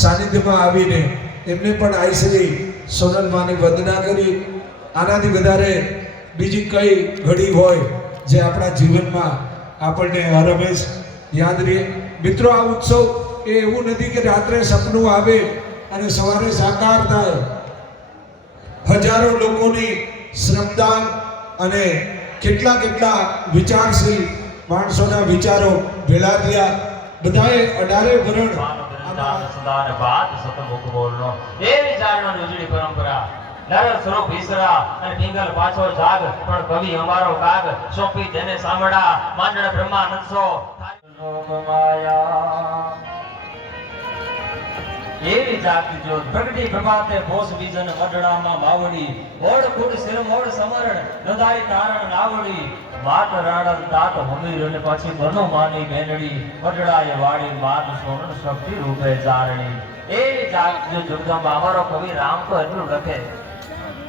સાનિધ્યમાં આવીને એમને પણ આઈશ્રી સોનલમાની વંદના કરી આનાથી વધારે બીજી કઈ ઘડી હોય જે આપણા જીવનમાં આપણને હરહંમેશ યાદ રહે। મિત્રો, આ ઉત્સવ એ એવું નથી કે રાત્રે સપનું આવે અને સવારે સાકાર થાય। હજારો લોકોની શ્રમદાન અને કેટલા કેટલા વિચારશીલ માણસોના વિચારો ભેળા થયા। બધાએ 18 વરણ સદાને બાદ સતમુખ બોલનો એ વિચારનો ઉજળી પરંપરા નર સ્વરૂપ ઈસરા અને પિંગલ પાછો જાગ પણ કવિ અમારો કાગ સોંપી તેને સાંભળા માંડણ બ્રહ્માનંદ સો માયા એવી જાગતી જ્યોત પ્રગટી પ્રભાતે ભોસ બીજન મડડામાં માવડી મોડ કુડ સિર મોડ સમરણ નદાઈ તારણ નાવડી માત રાણન તાત હમીર અને પછી બનો માની મેનડી મડડાએ વાડી માત સોનન શક્તિ રૂપે ચારણી એવી જાગતી જગદંબા અમારો કવિ રામ તો એટલું લખે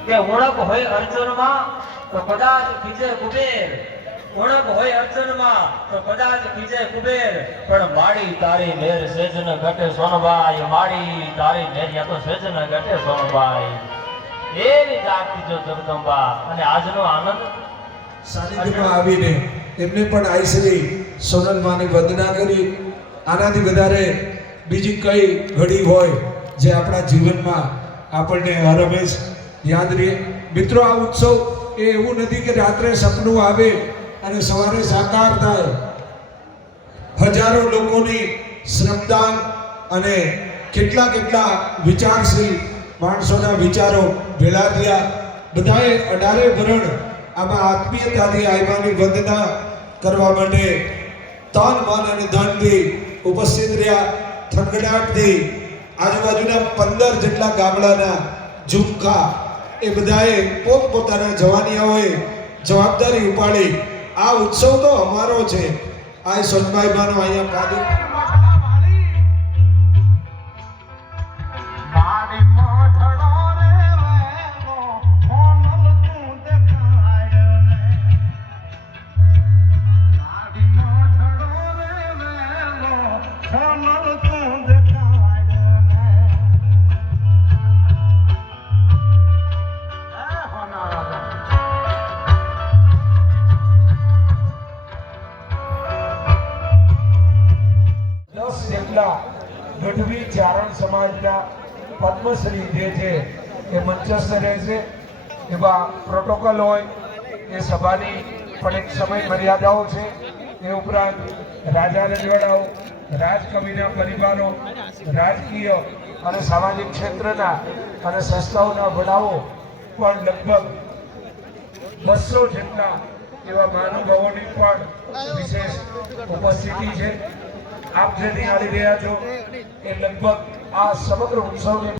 કે ઉણપ હોય અર્ચનમાં તો કદાચ ખીજે કુબેર ઉણપ હોય અર્ચનમાં તો કદાચ ખીજે કુબેર પણ માડી તારી મેર સેજન ઘટે સોનબાઈ માડી તારી મેર યા તો સેજન ઘટે સોનબાઈ એવી જાગતી જો જગદંબા અને આજનો આનંદ સાનિધ્યમાં આવીને એમને પણ આઈશ્રી સોનલમાની વંદના કરી આનાથી વધારે બીજી કઈ ઘડી હોય જે આપણા જીવનમાં આપણને હરહંમેશ યાદ રહે। મિત્રો, આ ઉત્સવ એ એવું નથી કે રાત્રે સપનું આવે અને સવારે સાકાર થાય। હજારો લોકોની શ્રમદાન અને કેટલા કેટલા વિચારશીલ માણસોના વિચારો ભેળા થયા। બધાએ 18 વરણ આમાં આત્મીયતાથી આવ્યાની વંદના કરવા માટે તન મન અને ધનથી ઉપસ્થિત રહ્યા। થનગડાટથી આજુબાજુના 15 જેટલા ગામડાના ઝુમખા એ બધાએ પોતપોતાના જવાનિયાઓએ જવાબદારી ઉપાડી આ ઉત્સવ તો અમારો છે। આ સોનબાઈબાનો અહીંયા પાદી ગઢવી ચારણ સમાજના પદ્મશ્રી જે છે એ મંચસ્થ રહેશે। એવા પ્રોટોકોલ હોય એ સભાની પણ એક સમય મર્યાદાઓ છે। એ ઉપરાંત રાજા રજવાડાઓ રાજકવિના પરિવારો રાજકીય અને સામાજિક ક્ષેત્રના અને સંસ્થાઓના વડાઓ પણ લગભગ 200 જેટલા એવા મહાનુભાવોની પણ વિશેષ ઉપસ્થિતિ છે। આપ જે નિહાળી રહ્યા છો એ લગભગ આ સમગ્ર ઉત્સવની